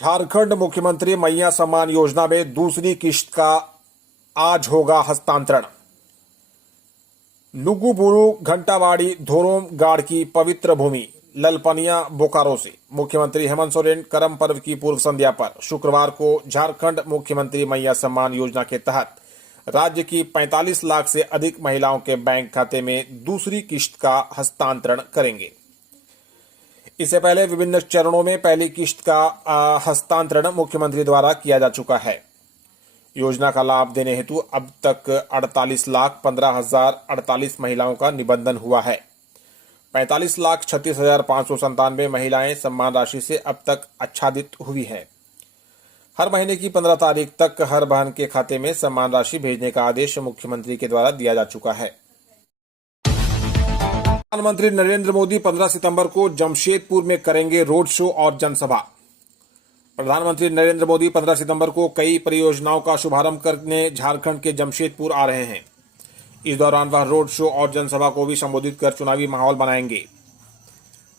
झारखंड मुख्यमंत्री मैया सम्मान योजना में दूसरी किश्त का आज होगा हस्तांतरण। लुगुबुरु घंटावाड़ी धोरोम गाड़ की पवित्र भूमि ललपनिया बोकारो से मुख्यमंत्री हेमंत सोरेन करम पर्व की पूर्व संध्या पर शुक्रवार को झारखंड मुख्यमंत्री मैया सम्मान योजना के तहत राज्य की 45 लाख से अधिक महिलाओं के बैंक खाते में दूसरी किश्त का हस्तांतरण करेंगे। इससे पहले विभिन्न चरणों में पहली किश्त का हस्तांतरण मुख्यमंत्री द्वारा किया जा चुका है। योजना का लाभ देने हेतु अब तक 48,15,048 महिलाओं का निबंधन हुआ है। 45,36,597 महिलाएं सम्मान राशि से अब तक आच्छादित हुई हैं। हर महीने की 15 तारीख तक हर बहन के खाते में सम्मान राशि भेजने का आदेश मुख्यमंत्री के द्वारा दिया जा चुका है। प्रधानमंत्री नरेंद्र मोदी 15 सितंबर को जमशेदपुर में करेंगे रोड शो और जनसभा। प्रधानमंत्री नरेंद्र मोदी 15 सितंबर को कई परियोजनाओं का शुभारंभ करने झारखंड के जमशेदपुर आ रहे हैं। इस दौरान वह रोड शो और जनसभा को भी संबोधित कर चुनावी माहौल बनाएंगे।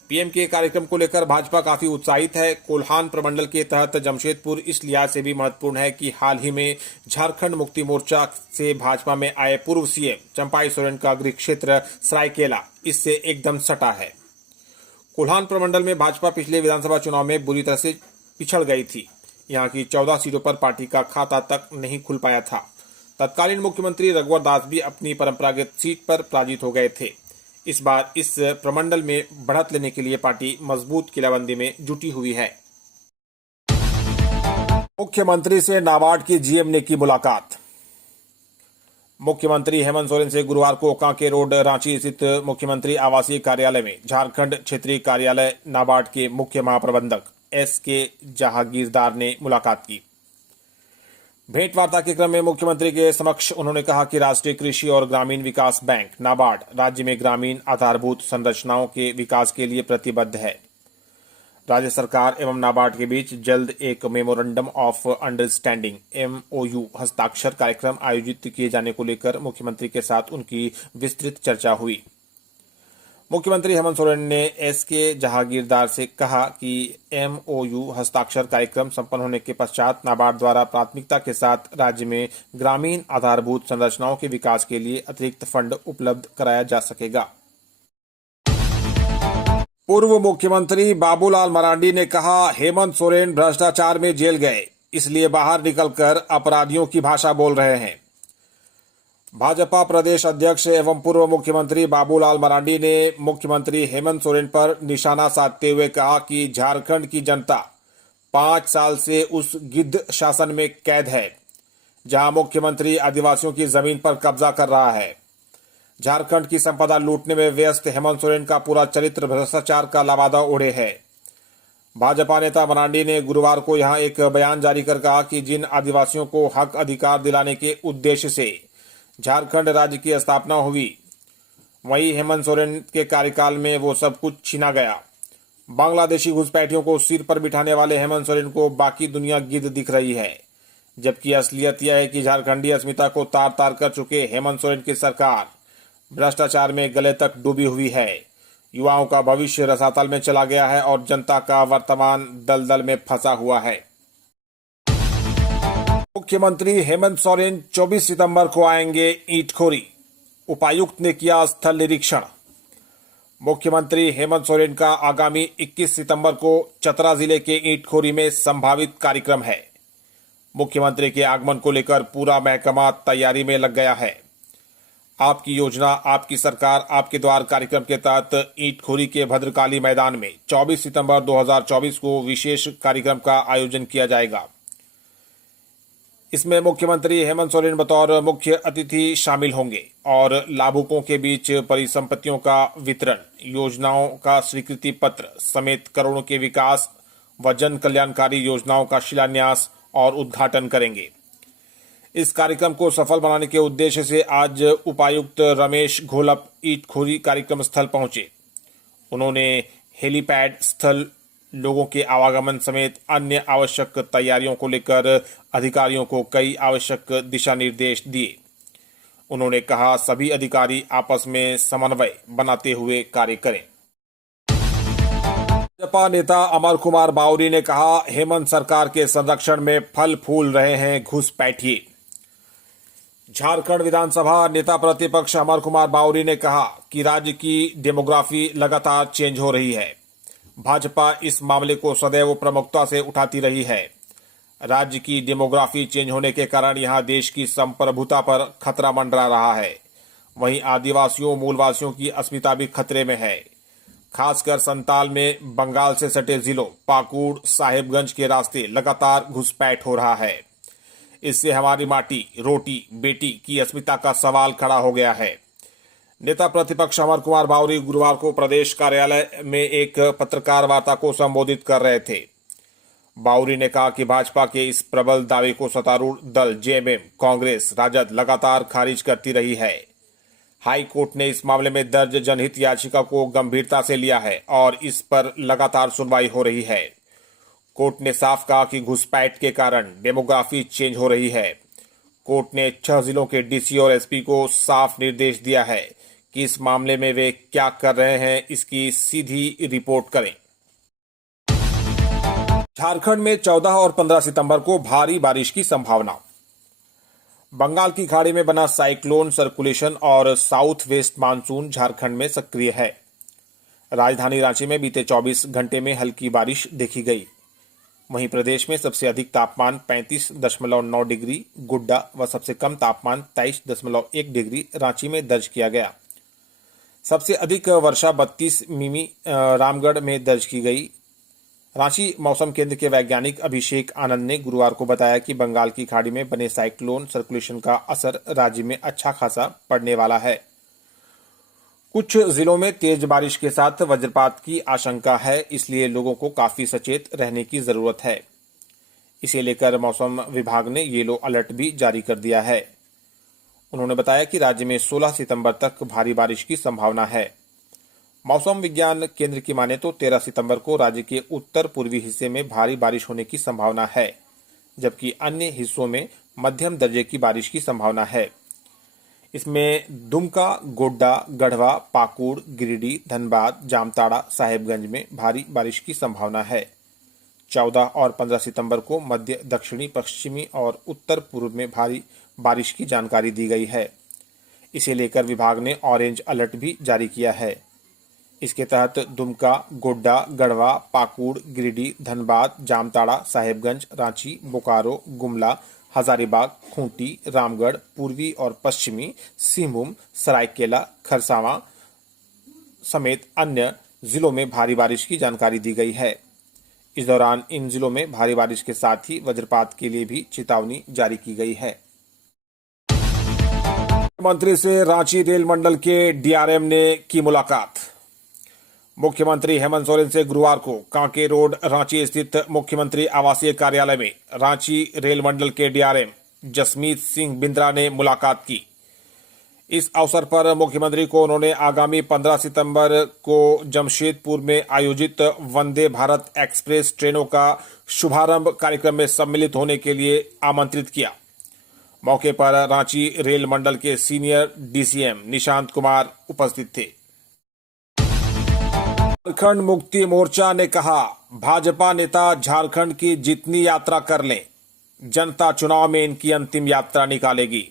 पीएम के कार्यक्रम को लेकर भाजपा काफी उत्साहित है। कोल्हान प्रमंडल के तहत जमशेदपुर इस लिहाज से भी महत्वपूर्ण है कि हाल ही में झारखंड मुक्ति मोर्चा से भाजपा में आए पूर्व सीएम चंपाई सोरेन का गृह क्षेत्र सरायकेला इससे एकदम सटा है। कोल्हान प्रमंडल में भाजपा पिछले विधानसभा चुनाव में बुरी तरह से पिछड़ गई थी। यहां की 14 सीटों पर पार्टी का खाता तक नहीं खुल पाया था। तत्कालीन मुख्यमंत्री रघुवर दास भी अपनी परंपरागत सीट पर पराजित हो गए थे। इस बार इस प्रमंडल में बढ़त लेने के लिए पार्टी मजबूत किलाबंदी में जुटी हुई है। मुख्यमंत्री से नाबार्ड की जीएम ने की मुलाकात। मुख्यमंत्री हेमंत सोरेन से गुरुवार को कांके रोड रांची स्थित मुख्यमंत्री आवासीय कार्यालय में झारखंड क्षेत्रीय कार्यालय नाबार्ड के मुख्य महाप्रबंधक एस.के. जहागीरदार ने मुलाकात की। भेंट वार्ता के क्रम में मुख्यमंत्री के समक्ष उन्होंने कहा कि राष्ट्रीय कृषि और ग्रामीण विकास बैंक नाबार्ड राज्य में ग्रामीण आधारभूत संरचनाओं के विकास के लिए प्रतिबद्ध है। राज्य सरकार एवं नाबार्ड के बीच जल्द एक मेमोरेंडम ऑफ अंडरस्टैंडिंग MOU हस्ताक्षर कार्यक्रम आयोजित किए जाने को लेकर मुख्यमंत्री के साथ उनकी विस्तृत चर्चा हुई। मुख्यमंत्री हेमंत सोरेन ने एस.के. जहागीरदार से कहा कि MOU हस्ताक्षर कार्यक्रम संपन्न होने के पश्चात नाबार्ड द्वारा प्राथमिकता के साथ राज्य में ग्रामीण आधारभूत संरचनाओं के विकास के लिए अतिरिक्त फंड उपलब्ध कराया जा सकेगा। पूर्व मुख्यमंत्री बाबूलाल मरांडी ने कहा, हेमंत सोरेन भ्रष्टाचार में जेल गए, इसलिए बाहर निकलकर अपराधियों की भाषा बोल रहे हैं। भाजपा प्रदेश अध्यक्ष एवं पूर्व मुख्यमंत्री बाबूलाल मरांडी ने मुख्यमंत्री हेमंत सोरेन पर निशाना साधते हुए कहा कि झारखंड की जनता 5 साल से उस गिद्ध शासन में कैद है जहां मुख्यमंत्री आदिवासियों की जमीन पर कब्जा कर रहा है। झारखंड की संपदा लूटने में व्यस्त हेमंत सोरेन का पूरा चरित्र भ्रष्टाचार का लबादा ओढ़े है। भाजपा नेता मरांडी ने गुरुवार को यहां एक बयान जारी कर कहा कि जिन आदिवासियों को हक अधिकार दिलाने के उद्देश्य से झारखंड राज्य की स्थापना हुई, वहीं हेमंत सोरेन के कार्यकाल में वो सब कुछ छीना गया। बांग्लादेशी घुसपैठियों को सिर पर बिठाने वाले हेमंत सोरेन को बाकी दुनिया गिद्ध दिख रही है, जबकि असलियत यह है कि झारखंडी अस्मिता को तार तार कर चुके हेमंत सोरेन की सरकार भ्रष्टाचार में गले तक डूबी हुई है। युवाओं का भविष्य रसातल में चला गया है और जनता का वर्तमान दलदल में फंसा हुआ है। मुख्यमंत्री हेमंत सोरेन 24 सितंबर को आएंगे ईंटखोरी, उपायुक्त ने किया स्थल निरीक्षण। मुख्यमंत्री हेमंत सोरेन का आगामी 21 सितंबर को चतरा जिले के ईंटखोरी में संभावित कार्यक्रम है। मुख्यमंत्री के आगमन को लेकर पूरा महकमा तैयारी में लग गया है। आपकी योजना आपकी सरकार आपके द्वार कार्यक्रम के तहत ईंटखोरी के भद्रकाली मैदान में 24 सितंबर 2024 को विशेष कार्यक्रम का आयोजन किया जाएगा। इसमें मुख्यमंत्री हेमंत सोरेन बतौर मुख्य अतिथि शामिल होंगे और लाभुकों के बीच परिसंपत्तियों का वितरण, योजनाओं का स्वीकृति पत्र समेत करोड़ों के विकास व जन कल्याणकारी योजनाओं का शिलान्यास और उद्घाटन करेंगे। इस कार्यक्रम को सफल बनाने के उद्देश्य से आज उपायुक्त रमेश घोलप ईंटखोरी कार्यक्रम स्थल पहुंचे। उन्होंने हेलीपैड स्थल, लोगों के आवागमन समेत अन्य आवश्यक तैयारियों को लेकर अधिकारियों को कई आवश्यक दिशा निर्देश दिए। उन्होंने कहा, सभी अधिकारी आपस में समन्वय बनाते हुए कार्य करें। भाजपा नेता अमर कुमार बावरी ने कहा, हेमंत सरकार के संरक्षण में फल फूल रहे हैं घुसपैठिए। झारखंड विधानसभा नेता प्रतिपक्ष अमर कुमार बावरी ने कहा कि राज्य की डेमोग्राफी लगातार चेंज हो रही है। भाजपा इस मामले को सदैव प्रमुखता से उठाती रही है। राज्य की डेमोग्राफी चेंज होने के कारण यहां देश की संप्रभुता पर खतरा मंडरा रहा है। वहीं आदिवासियों मूलवासियों की अस्मिता भी खतरे में है। खासकर संताल में बंगाल से सटे जिलों पाकुड़ साहेबगंज के रास्ते लगातार घुसपैठ हो रहा है। इससे हमारी माटी रोटी बेटी की अस्मिता का सवाल खड़ा हो गया है। नेता प्रतिपक्ष अमर कुमार बावरी गुरुवार को प्रदेश कार्यालय में एक पत्रकार वार्ता को संबोधित कर रहे थे। बावरी ने कहा कि भाजपा के इस प्रबल दावे को सत्तारूढ़ दल जेएमएम, कांग्रेस, राजद लगातार खारिज करती रही है। हाई कोर्ट ने इस मामले में दर्ज जनहित याचिका को गंभीरता से लिया है और इस पर लगातार सुनवाई हो रही है। कोर्ट ने साफ कहा कि घुसपैठ के कारण डेमोग्राफी चेंज हो रही है। कोर्ट ने 6 जिलों के डीसी और एसपी को साफ निर्देश दिया है कि इस मामले में वे क्या कर रहे हैं, इसकी सीधी रिपोर्ट करें। झारखंड में 14 और 15 सितंबर को भारी बारिश की संभावना। बंगाल की खाड़ी में बना साइक्लोन सर्कुलेशन और साउथ वेस्ट मानसून झारखंड में सक्रिय है। राजधानी रांची में बीते 24 घंटे में हल्की बारिश देखी गई। वहीं प्रदेश में सबसे अधिक तापमान 35.9 डिग्री गोड्डा व सबसे कम तापमान 23.1 डिग्री रांची में दर्ज किया गया। सबसे अधिक वर्षा 32 मिमी रामगढ़ में दर्ज की गई। रांची मौसम केंद्र के वैज्ञानिक अभिषेक आनंद ने गुरुवार को बताया कि बंगाल की खाड़ी में बने साइक्लोन सर्कुलेशन का असर राज्य में अच्छा खासा पड़ने वाला है। कुछ जिलों में तेज बारिश के साथ वज्रपात की आशंका है, इसलिए लोगों को काफी सचेत रहने की जरूरत है। इसे लेकर मौसम विभाग ने येलो अलर्ट भी जारी कर दिया है। उन्होंने बताया कि राज्य में 16 सितंबर तक भारी बारिश की संभावना है। मौसम विज्ञान केंद्र की माने तो 13 सितंबर को राज्य के उत्तर पूर्वी हिस्से में भारी बारिश होने की संभावना है, जबकि अन्य हिस्सों में मध्यम दर्जे की बारिश की संभावना है। इसमें दुमका, गोड्डा, गढ़वा, पाकुड़, गिरिडीह, धनबाद, जामताड़ा, साहेबगंज में भारी बारिश की संभावना है। 14 और 15 सितंबर को मध्य, दक्षिणी, पश्चिमी और उत्तर पूर्व में भारी बारिश की जानकारी दी गई है। इसे लेकर विभाग ने ऑरेंज अलर्ट भी जारी किया है। इसके तहत दुमका, गोड्डा, गढ़वा, पाकुड़, गिरिडीह, धनबाद, जामताड़ा, साहेबगंज, रांची, बोकारो, गुमला, हजारीबाग, खूंटी, रामगढ़, पूर्वी और पश्चिमी सिंहभूम, सरायकेला, खरसावां समेत अन्य जिलों में भारी बारिश की जानकारी दी गई है। इस दौरान इन जिलों में भारी बारिश के साथ ही वज्रपात के लिए भी चेतावनी जारी की गई है। मुख्यमंत्री से रांची रेल मंडल के डीआरएम ने की मुलाकात। मुख्यमंत्री हेमंत सोरेन से गुरुवार को कांके रोड रांची स्थित मुख्यमंत्री आवासीय कार्यालय में रांची रेल मंडल के डीआरएम जसमीत सिंह बिंद्रा ने मुलाकात की। इस अवसर पर मुख्यमंत्री को उन्होंने आगामी 15 सितंबर को जमशेदपुर में आयोजित वंदे भारत एक्सप्रेस ट्रेनों का शुभारंभ कार्यक्रम में सम्मिलित होने के लिए आमंत्रित किया। मौके पर रांची रेल मंडल के सीनियर डीसीएम निशांत कुमार उपस्थित थे। झारखंड मुक्ति मोर्चा ने कहा, भाजपा नेता झारखंड की जितनी यात्रा कर लें, जनता चुनाव में इनकी अंतिम यात्रा निकालेगी।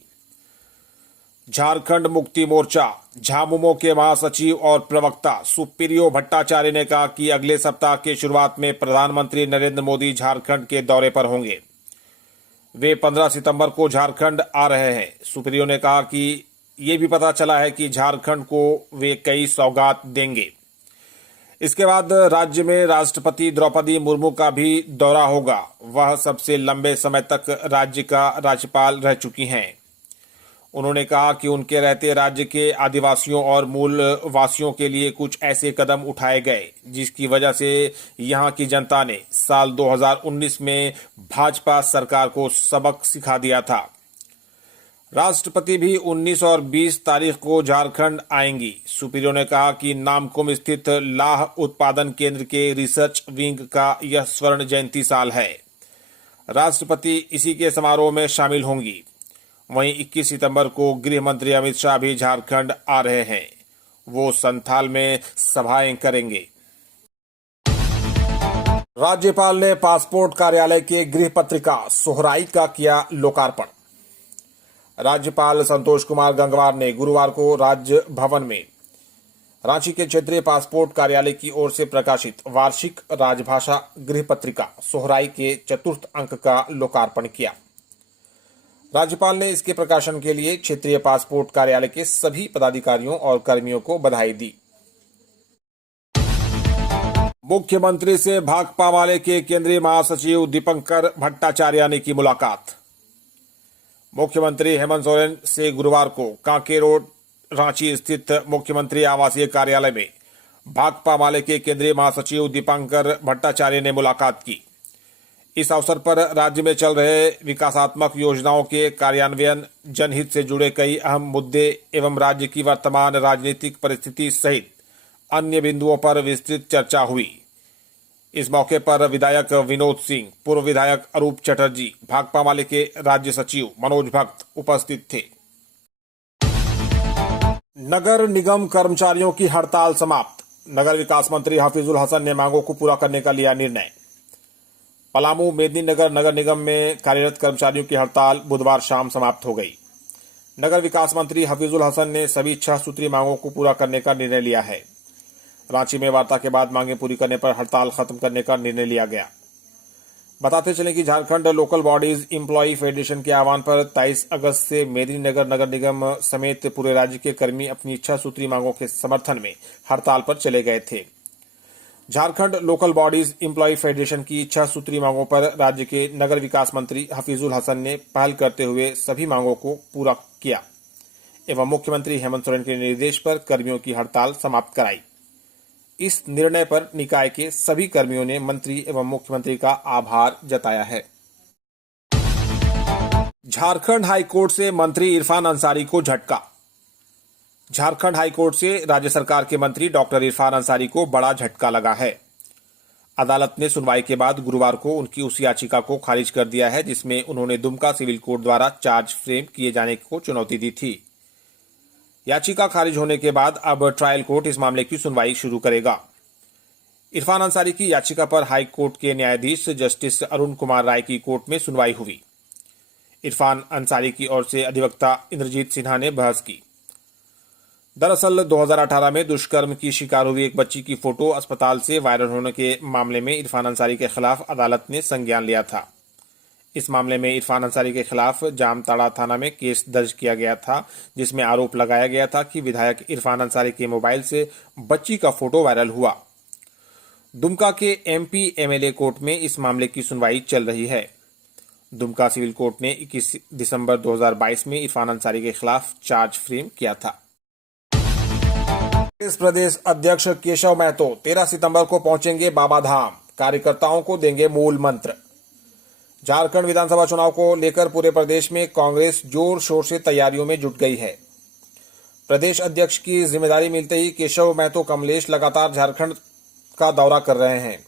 झारखंड मुक्ति मोर्चा झामुमो के महासचिव और प्रवक्ता सुप्रियो भट्टाचार्य ने कहा कि अगले सप्ताह के शुरुआत में प्रधानमंत्री नरेंद्र मोदी झारखंड के दौरे पर होंगे। वे 15 सितंबर को झारखंड आ रहे हैं। सुप्रियो ने कहा कि ये भी पता चला है कि झारखंड को वे कई सौगात देंगे। इसके बाद राज्य में राष्ट्रपति द्रौपदी मुर्मू का भी दौरा होगा। वह सबसे लंबे समय तक राज्य का राज्यपाल रह चुकी हैं। उन्होंने कहा कि उनके रहते राज्य के आदिवासियों और मूल वासियों के लिए कुछ ऐसे कदम उठाए गए जिसकी वजह से यहां की जनता ने साल 2019 में भाजपा सरकार को सबक सिखा दिया था। राष्ट्रपति भी 19 और 20 तारीख को झारखंड आएंगी। सुप्रियो ने कहा कि नामकुम स्थित लाह उत्पादन केंद्र के रिसर्च विंग का यह स्वर्ण जयंती साल है। राष्ट्रपति इसी के समारोह में शामिल होंगी। वहीं 21 सितंबर को गृह मंत्री अमित शाह भी झारखंड आ रहे हैं। वो संथाल में सभाएं करेंगे। राज्यपाल ने पासपोर्ट कार्यालय के गृह पत्रिका सोहराई का किया लोकार्पण। राज्यपाल संतोष कुमार गंगवार ने गुरुवार को राज्य भवन में रांची के क्षेत्रीय पासपोर्ट कार्यालय की ओर से प्रकाशित वार्षिक राजभाषा गृह पत्रिका सोहराई के चतुर्थ अंक का लोकार्पण किया। राज्यपाल ने इसके प्रकाशन के लिए क्षेत्रीय पासपोर्ट कार्यालय के सभी पदाधिकारियों और कर्मियों को बधाई दी। मुख्यमंत्री से भाकपा माले के केंद्रीय महासचिव दीपंकर भट्टाचार्य ने की मुलाकात। मुख्यमंत्री हेमंत सोरेन से गुरुवार को कांके रोड रांची स्थित मुख्यमंत्री आवासीय कार्यालय में भाकपा माले के केंद्रीय महासचिव दीपंकर भट्टाचार्य ने मुलाकात की। इस अवसर पर राज्य में चल रहे विकासात्मक योजनाओं के कार्यान्वयन, जनहित से जुड़े कई अहम मुद्दे एवं राज्य की वर्तमान राजनीतिक परिस्थिति सहित अन्य बिंदुओं पर विस्तृत चर्चा हुई। इस मौके पर विधायक विनोद सिंह, पूर्व विधायक अरूप चटर्जी, भाकपा माले के राज्य सचिव मनोज भक्त उपस्थित थे। नगर निगम कर्मचारियों की हड़ताल समाप्त। नगर विकास मंत्री हफीजुल हसन ने मांगों को पूरा करने का लिया निर्णय। पलामू मेदिनीनगर नगर निगम में कार्यरत कर्मचारियों की हड़ताल बुधवार शाम समाप्त हो गई। नगर विकास मंत्री हफीजुल हसन ने सभी 6 सूत्रीय मांगों को पूरा करने का निर्णय लिया है। रांची में वार्ता के बाद मांगे पूरी करने पर हड़ताल खत्म करने का निर्णय लिया गया। बताते चलें कि Jharkhand local bodies employee federation के आह्वान पर 23 अगस्त से मेदिनीनगर नगर निगम समेत पूरे राज्य के कर्मी अपनी 6 सूत्रीय मांगों के समर्थन में हड़ताल पर चले गए थे। Jharkhand local bodies employee federation की 6 सूत्रीय मांगों पर राज्य के नगर विकास मंत्री हफीजुल हसन ने पहल करते हुए सभी मांगों को पूरा किया एवं मुख्यमंत्री हेमंत सोरेन के निर्देश पर कर्मियों की हड़ताल समाप्त कराई। इस निर्णय पर निकाय के सभी कर्मियों ने मंत्री एवं मुख्यमंत्री का आभार जताया है। झारखंड हाईकोर्ट से मंत्री इरफान अंसारी को झटका। झारखंड हाईकोर्ट से राज्य सरकार के मंत्री डॉक्टर इरफान अंसारी को बड़ा झटका लगा है। अदालत ने सुनवाई के बाद गुरुवार को उनकी उस याचिका को खारिज कर दिया है जिसमें उन्होंने दुमका सिविल कोर्ट द्वारा चार्ज फ्रेम किए जाने को चुनौती दी थी। याचिका खारिज होने के बाद अब ट्रायल कोर्ट इस मामले की सुनवाई शुरू करेगा। इरफान अंसारी की याचिका पर हाई कोर्ट के न्यायाधीश जस्टिस अरुण कुमार राय की कोर्ट में सुनवाई हुई। इरफान अंसारी की ओर से अधिवक्ता इंद्रजीत सिन्हा ने बहस की। दरअसल 2018 में दुष्कर्म की शिकार हुई एक बच्ची की फोटो अस्पताल से वायरल होने के मामले में इरफान अंसारी के खिलाफ अदालत ने संज्ञान लिया था। इस मामले में इरफान अंसारी के खिलाफ जामताड़ा थाना में केस दर्ज किया गया था जिसमें आरोप लगाया गया था कि विधायक इरफान अंसारी के मोबाइल से बच्ची का फोटो वायरल हुआ। दुमका के एमपी एमएलए कोर्ट में इस मामले की सुनवाई चल रही है। दुमका सिविल कोर्ट ने 21 दिसंबर 2022 में इरफान अंसारी के खिलाफ चार्ज फ्रेम किया था। कांग्रेस प्रदेश अध्यक्ष केशव महतो 13 सितंबर को पहुंचेंगे बाबा धाम, कार्यकर्ताओं को देंगे मूल मंत्र। झारखंड विधानसभा चुनाव को लेकर पूरे प्रदेश में कांग्रेस जोर शोर से तैयारियों में जुट गई है। प्रदेश अध्यक्ष की जिम्मेदारी मिलते ही केशव महतो कमलेश लगातार झारखंड का दौरा कर रहे हैं।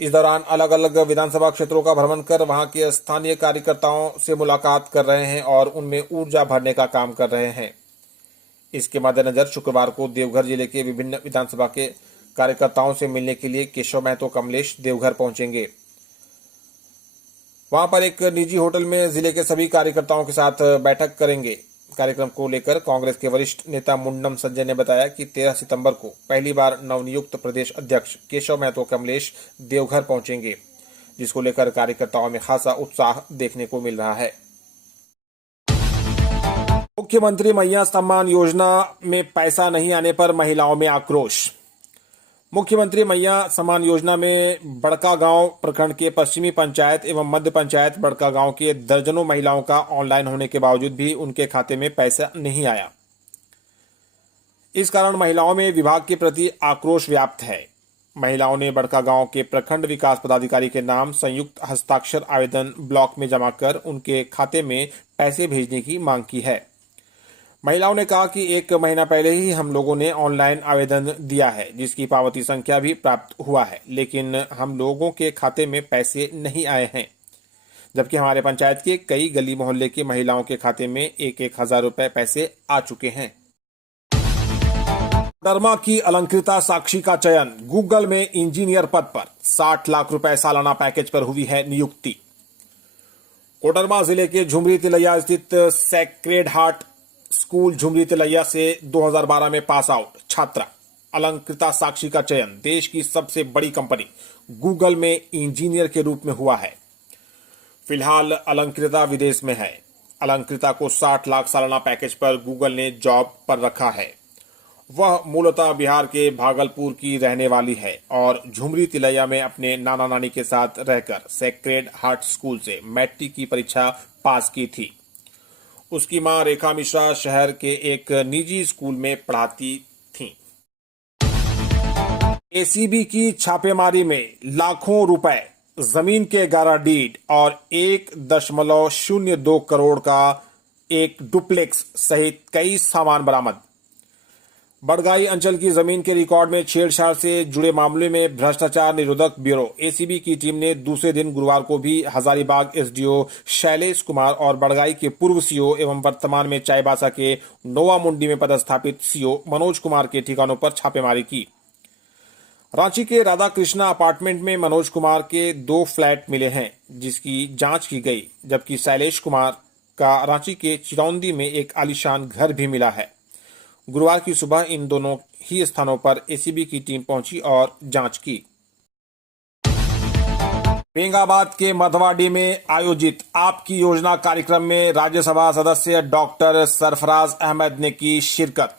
इस दौरान अलग अलग विधानसभा क्षेत्रों का भ्रमण कर वहां के स्थानीय कार्यकर्ताओं से मुलाकात कर रहे हैं और उनमें ऊर्जा भरने का काम कर रहे हैं। इसके मद्देनजर शुक्रवार को देवघर जिले के विभिन्न विधानसभा के कार्यकर्ताओं से मिलने के लिए केशव महतो कमलेश देवघर पहुंचेंगे। वहां पर एक निजी होटल में जिले के सभी कार्यकर्ताओं के साथ बैठक करेंगे। कार्यक्रम को लेकर कांग्रेस के वरिष्ठ नेता मुंडम संजय ने बताया कि 13 सितंबर को पहली बार नवनियुक्त प्रदेश अध्यक्ष केशव महतो कमलेश देवघर पहुंचेंगे, जिसको लेकर कार्यकर्ताओं में खासा उत्साह देखने को मिल रहा है। मुख्यमंत्री मैया सम्मान योजना में पैसा नहीं आने पर महिलाओं में आक्रोश। मुख्यमंत्री मैया सम्मान योजना में बड़कागांव प्रखंड के पश्चिमी पंचायत एवं मध्य पंचायत बड़कागांव के दर्जनों महिलाओं का ऑनलाइन होने के बावजूद भी उनके खाते में पैसा नहीं आया। इस कारण महिलाओं में विभाग के प्रति आक्रोश व्याप्त है। महिलाओं ने बड़कागांव के प्रखंड विकास पदाधिकारी के नाम संयुक्त हस्ताक्षर आवेदन ब्लॉक में जमा कर उनके खाते में पैसे भेजने की मांग की है। महिलाओं ने कहा कि 1 महीना पहले ही हम लोगों ने ऑनलाइन आवेदन दिया है, जिसकी पावती संख्या भी प्राप्त हुआ है, लेकिन हम लोगों के खाते में पैसे नहीं आए हैं। जबकि हमारे पंचायत के कई गली मोहल्ले की महिलाओं के खाते में 1-1 हजार रुपए पैसे आ चुके हैं। कोडरमा की अलंकृता साक्षी का चयन, गूगल में इंजीनियर पद पर 60 लाख रुपए सालाना पैकेज पर हुई है नियुक्ति। कोडरमा जिले के झुमरी तिलैया स्थित sacred heart school Jhumri Telaiya से 2012 में पास आउट छात्रा अलंकृता साक्षी का चयन देश की सबसे बड़ी कंपनी गूगल में इंजीनियर के रूप में हुआ है। फिलहाल अलंकृता विदेश में है। अलंकृता को 60 लाख सालाना पैकेज पर गूगल ने जॉब पर रखा है। वह मूलतः बिहार के भागलपुर की रहने वाली है और झुमरी तिलैया में अपने नाना नानी के साथ रहकर सेक्रेड हार्ट स्कूल से मैट्रिक की परीक्षा पास की थी। उसकी मां रेखा मिश्रा शहर के एक निजी स्कूल में पढ़ाती थीं। एसीबी की छापेमारी में लाखों रुपए, जमीन के 11 डीड और 1.02 करोड़ का एक डुप्लेक्स सहित कई सामान बरामद। बड़गाई अंचल की जमीन के रिकॉर्ड में छेड़छाड़ से जुड़े मामले में भ्रष्टाचार निरोधक ब्यूरो एसीबी की टीम ने दूसरे दिन गुरुवार को भी हजारीबाग एसडीओ शैलेश कुमार और बड़गाई के पूर्व सीओ एवं वर्तमान में चाईबासा के नोवा मुंडी में पदस्थापित सीओ मनोज कुमार के ठिकानों पर छापेमारी की। रांची के राधा कृष्णा अपार्टमेंट में मनोज कुमार के 2 फ्लैट मिले हैं, जिसकी जांच की गई, जबकि शैलेश कुमार का रांची के चिरौंदी में एक आलीशान घर भी मिला है। गुरुवार की सुबह इन दोनों ही स्थानों पर एसीबी की टीम पहुंची और जांच की। बेंगाबाद के मधवाडी में आयोजित आपकी योजना कार्यक्रम में राज्यसभा सदस्य डॉक्टर सरफराज अहमद ने की शिरकत।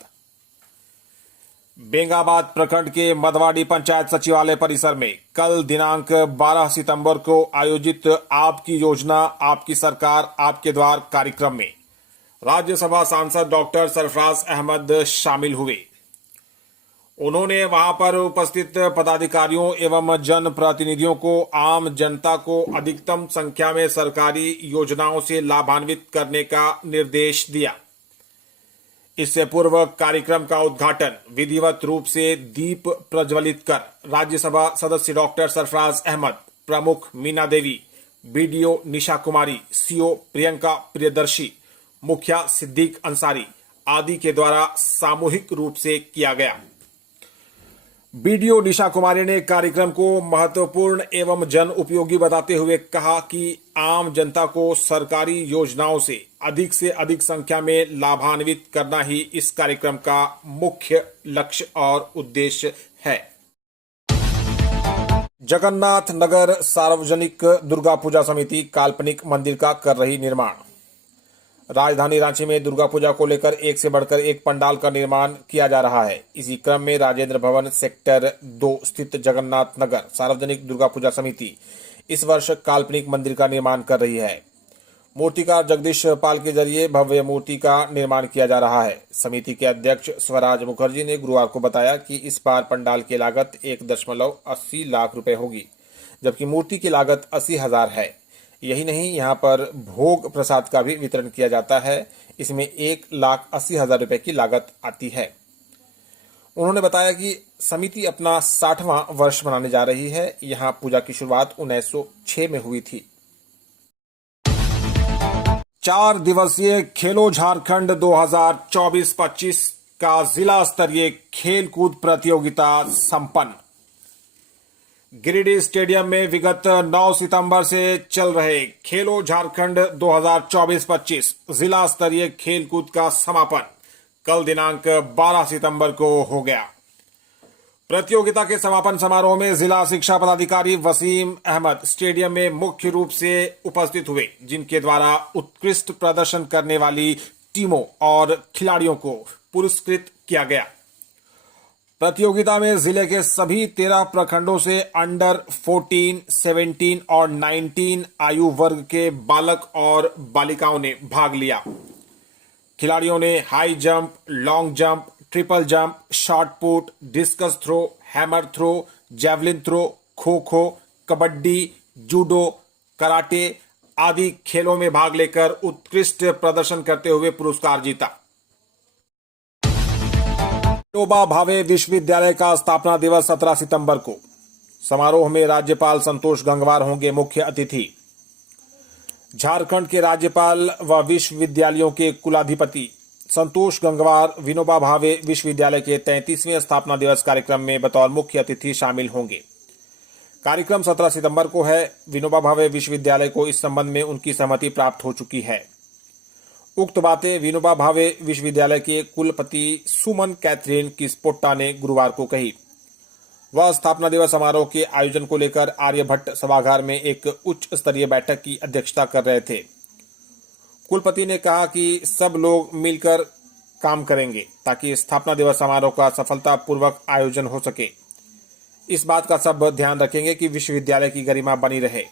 बेंगाबाद प्रखंड के मधवाडी पंचायत सचिवालय परिसर में कल दिनांक 12 सितंबर को आयोजित आपकी योजना आपकी सरकार आपके द्वार कार्यक्रम में राज्यसभा सांसद डॉक्टर सरफराज अहमद शामिल हुए। उन्होंने वहां पर उपस्थित पदाधिकारियों एवं जनप्रतिनिधियों को आम जनता को अधिकतम संख्या में सरकारी योजनाओं से लाभान्वित करने का निर्देश दिया। इससे पूर्व कार्यक्रम का उद्घाटन विधिवत रूप से दीप प्रज्वलित कर राज्यसभा सदस्य डॉक्टर सरफराज अहमद, प्रमुख मीना देवी, बीडीओ निशा कुमारी, सीओ प्रियंका प्रियदर्शी, मुखिया सिद्दीक अंसारी आदि के द्वारा सामूहिक रूप से किया गया। बीडीओ निशा कुमारी ने कार्यक्रम को महत्वपूर्ण एवं जन उपयोगी बताते हुए कहा कि आम जनता को सरकारी योजनाओं से अधिक संख्या में लाभान्वित करना ही इस कार्यक्रम का मुख्य लक्ष्य और उद्देश्य है। जगन्नाथ नगर सार्वजनिक दुर्गा पूजा समिति काल्पनिक मंदिर का कर रही निर्माण। राजधानी रांची में दुर्गा पूजा को लेकर एक से बढ़कर एक पंडाल का निर्माण किया जा रहा है। इसी क्रम में राजेंद्र भवन सेक्टर 2 स्थित जगन्नाथ नगर सार्वजनिक दुर्गा पूजा समिति इस वर्ष काल्पनिक मंदिर का निर्माण कर रही है। मूर्तिकार जगदीश पाल के जरिए भव्य मूर्ति का निर्माण किया जा रहा है। समिति के अध्यक्ष स्वराज मुखर्जी ने गुरुवार को बताया कि इस बार पंडाल की लागत 1.80 लाख रुपए होगी, जबकि मूर्ति की लागत 80,000 है। यही नहीं, यहाँ पर भोग प्रसाद का भी वितरण किया जाता है। इसमें 1,80,000 रुपए की लागत आती है। उन्होंने बताया कि समिति अपना 60वां वर्ष मनाने जा रही है। यहाँ पूजा की शुरुआत 1906 में हुई थी। 4 दिवसीय खेलो झारखंड 2024-25 का जिला स्तरीय खेलकूद प्रतियोगिता संपन्न। गिरिडीह स्टेडियम में विगत 9 सितंबर से चल रहे खेलो झारखंड 2024-25 जिला स्तरीय खेलकूद का समापन कल दिनांक 12 सितंबर को हो गया। प्रतियोगिता के समापन समारोह में जिला शिक्षा पदाधिकारी वसीम अहमद स्टेडियम में मुख्य रूप से उपस्थित हुए, जिनके द्वारा उत्कृष्ट प्रदर्शन करने वाली टीमों और खिलाड़ियों को पुरस्कृत किया गया। प्रतियोगिता में जिले के सभी 13 प्रखंडों से अंडर 14, 17 और 19 आयु वर्ग के बालक और बालिकाओं ने भाग लिया। खिलाड़ियों ने high jump, long jump, triple jump, shot put, discus throw, hammer throw, javelin throw, kho kho, kabaddi, judo, karate आदि खेलों में भाग लेकर उत्कृष्ट प्रदर्शन करते हुए पुरस्कार जीता। विनोबा भावे विश्वविद्यालय का स्थापना दिवस 17 सितंबर को। समारोह में राज्यपाल संतोष गंगवार होंगे मुख्य अतिथि। झारखंड के राज्यपाल व विश्वविद्यालयों के कुलाधिपति संतोष गंगवार विनोबा भावे विश्वविद्यालय के 33वें स्थापना दिवस कार्यक्रम में बतौर मुख्य अतिथि शामिल होंगे। कार्यक्रम 17 सितंबर को है। विनोबा भावे विश्वविद्यालय को इस संबंध में उनकी सहमति प्राप्त हो चुकी है। उक्त बातें विनोबा भावे विश्वविद्यालय के कुलपति सुमन कैथरीन किस्पोट्टा ने गुरुवार को कही। वह स्थापना दिवस समारोह के आयोजन को लेकर आर्यभट्ट सभागार में एक उच्च स्तरीय बैठक की अध्यक्षता कर रहे थे। कुलपति ने कहा कि सब लोग मिलकर काम करेंगे ताकि स्थापना दिवस समारोह का सफलतापूर्वक आयोजन हो सके। इस बात का सब ध्यान रखेंगे कि विश्वविद्यालय की गरिमा बनी रहे।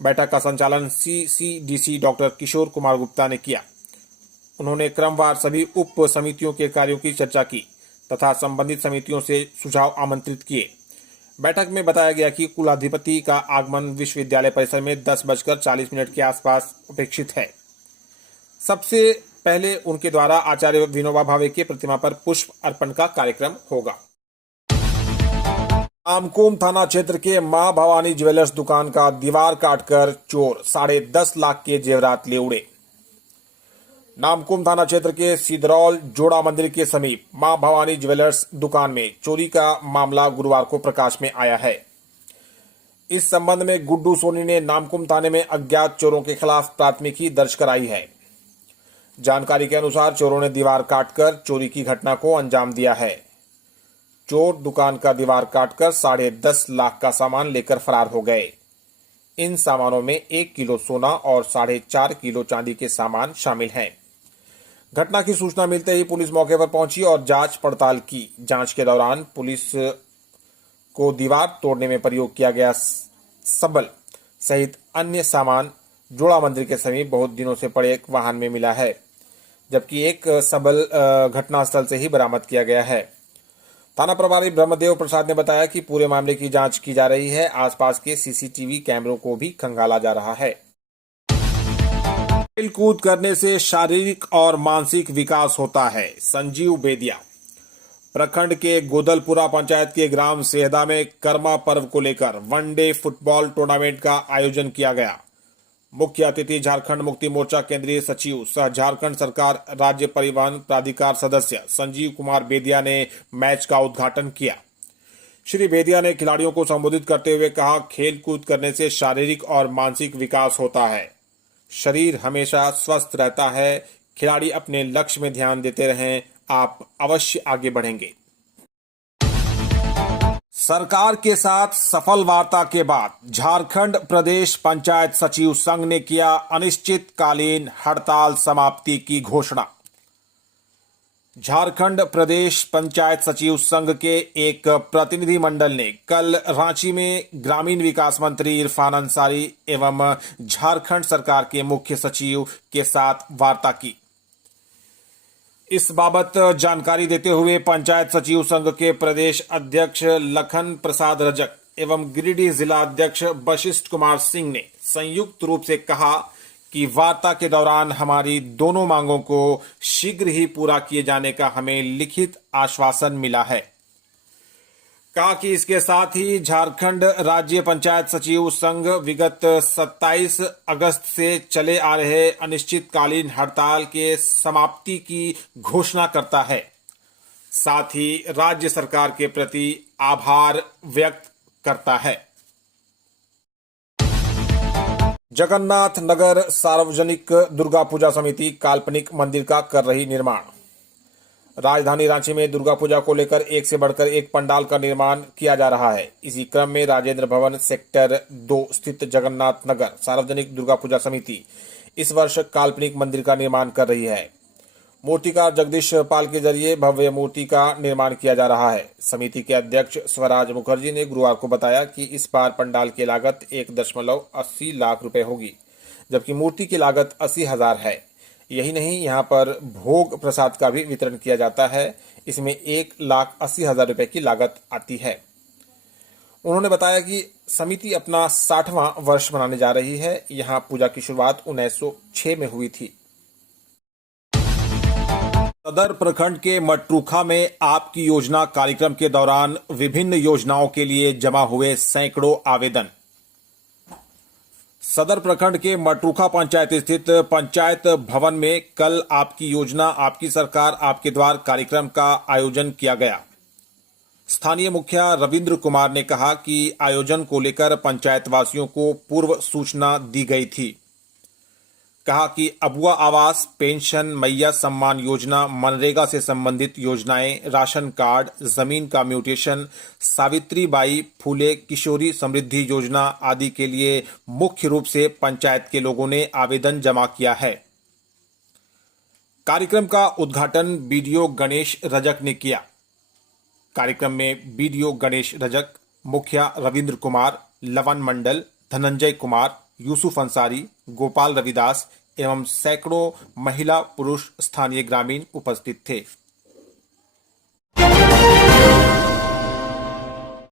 बैठक का संचालन CCDC डॉक्टर किशोर कुमार गुप्ता ने किया। उन्होंने क्रमवार सभी उप समितियों के कार्यों की चर्चा की तथा संबंधित समितियों से सुझाव आमंत्रित किए। बैठक में बताया गया कि कुलाधिपति का आगमन विश्वविद्यालय परिसर में 10:40 के आसपास अपेक्षित है। सबसे पहले उनके द्वारा आचार्य विनोबा भावे की प्रतिमा पर पुष्प अर्पण का कार्यक्रम होगा। नामकुम थाना क्षेत्र के मां भवानी ज्वेलर्स दुकान का दीवार काटकर चोर 10.5 लाख के जेवरात ले उड़े। नामकुम थाना क्षेत्र के सिदरौल जोड़ा मंदिर के समीप मां भवानी ज्वेलर्स दुकान में चोरी का मामला गुरुवार को प्रकाश में आया है। इस संबंध में गुड्डू सोनी ने नामकुम थाने में अज्ञात चोरों के खिलाफ प्राथमिकी दर्ज कराई है। जानकारी के अनुसार चोरों ने दीवार काटकर चोरी की घटना को अंजाम दिया है। चोर दुकान का दीवार काटकर 10.5 लाख का सामान लेकर फरार हो गए। इन सामानों में 1 किलो सोना और 4.5 किलो चांदी के सामान शामिल हैं। घटना की सूचना मिलते ही पुलिस मौके पर पहुंची और जांच पड़ताल की। जांच के दौरान पुलिस को दीवार तोड़ने में प्रयोग किया गया सबल सहित अन्य सामान जोड़ा मंदिर के समीप बहुत दिनों से पड़े एक वाहन में मिला है, जबकि एक सबल घटनास्थल से ही बरामद किया गया है। थाना प्रभारी ब्रह्मदेव प्रसाद ने बताया कि पूरे मामले की जांच की जा रही है। आसपास के CCTV कैमरों को भी खंगाला जा रहा है। खेल कूद करने से शारीरिक और मानसिक विकास होता है। संजीव बेदिया। प्रखंड के गोदलपुरा पंचायत के ग्राम सेहदा में कर्मा पर्व को लेकर वनडे फुटबॉल टूर्नामेंट का आयोजन किया गया। मुख्य अतिथि झारखंड मुक्ति मोर्चा केंद्रीय सचिव सह झारखंड सरकार राज्य परिवहन प्राधिकार सदस्य संजीव कुमार बेदिया ने मैच का उद्घाटन किया। श्री बेदिया ने खिलाड़ियों को संबोधित करते हुए कहा, खेल कूद करने से शारीरिक और मानसिक विकास होता है। शरीर हमेशा स्वस्थ रहता है। खिलाड़ी अपने लक्ष्य में ध्यान देते रहें, आप अवश्य आगे बढ़ेंगे। सरकार के साथ सफल वार्ता के बाद झारखंड प्रदेश पंचायत सचिव संघ ने किया अनिश्चितकालीन हड़ताल समाप्ति की घोषणा। झारखंड प्रदेश पंचायत सचिव संघ के एक प्रतिनिधिमंडल ने कल रांची में ग्रामीण विकास मंत्री इरफान अंसारी एवं झारखंड सरकार के मुख्य सचिव के साथ वार्ता की। इस बाबत जानकारी देते हुए पंचायत सचिव संघ के प्रदेश अध्यक्ष लखन प्रसाद रजक एवं गिरिडीह जिला अध्यक्ष वशिष्ठ कुमार सिंह ने संयुक्त रूप से कहा कि वार्ता के दौरान हमारी दोनों मांगों को शीघ्र ही पूरा किए जाने का हमें लिखित आश्वासन मिला है। कहा कि इसके साथ ही झारखंड राज्य पंचायत सचिव संघ विगत 27 अगस्त से चले आ रहे अनिश्चितकालीन हड़ताल के समाप्ति की घोषणा करता है। साथ ही राज्य सरकार के प्रति आभार व्यक्त करता है। जगन्नाथ नगर सार्वजनिक दुर्गा पूजा समिति काल्पनिक मंदिर का कर रही निर्माण। राजधानी रांची में दुर्गा पूजा को लेकर एक से बढ़कर एक पंडाल का निर्माण किया जा रहा है। इसी क्रम में राजेंद्र भवन सेक्टर 2 स्थित जगन्नाथ नगर सार्वजनिक दुर्गा पूजा समिति इस वर्ष काल्पनिक मंदिर का निर्माण कर रही है। मूर्तिकार जगदीश पाल के जरिए भव्य मूर्ति का निर्माण किया जा रहा है। समिति के अध्यक्ष स्वराज मुखर्जी ने गुरुवार को बताया कि इस बार पंडाल की लागत 1.80 लाख रुपए होगी, जबकि मूर्ति की लागत 80,000 है। यही नहीं, यहाँ पर भोग प्रसाद का भी वितरण किया जाता है। इसमें 1,80,000 रुपए की लागत आती है। उन्होंने बताया कि समिति अपना 60वां वर्ष मनाने जा रही है। यहाँ पूजा की शुरुआत 1906 में हुई थी। सदर प्रखंड के मटरूखा में आपकी योजना कार्यक्रम के दौरान विभिन्न योजनाओं के लिए जमा हुए सैकड़ों आवेदन। सदर प्रखंड के मटरूखा पंचायत स्थित पंचायत भवन में कल आपकी योजना आपकी सरकार आपके द्वार कार्यक्रम का आयोजन किया गया। स्थानीय मुखिया रविंद्र कुमार ने कहा कि आयोजन को लेकर पंचायत वासियों को पूर्व सूचना दी गई थी। कहा कि अबुआ आवास, पेंशन, मैया सम्मान योजना, मनरेगा से संबंधित योजनाएं, राशन कार्ड, जमीन का म्यूटेशन, सावित्रीबाई फूले किशोरी समृद्धि योजना आदि के लिए मुख्य रूप से पंचायत के लोगों ने आवेदन जमा किया है। कार्यक्रम का उद्घाटन बीडीओ गणेश रजक ने किया। कार्यक्रम में बीडीओ गणेश रजक, मुखिया रविंद्र कुमार, लवन मंडल, धनंजय कुमार, यूसुफ अंसारी, गोपाल रविदास एवं सैकड़ों महिला पुरुष स्थानीय ग्रामीण उपस्थित थे।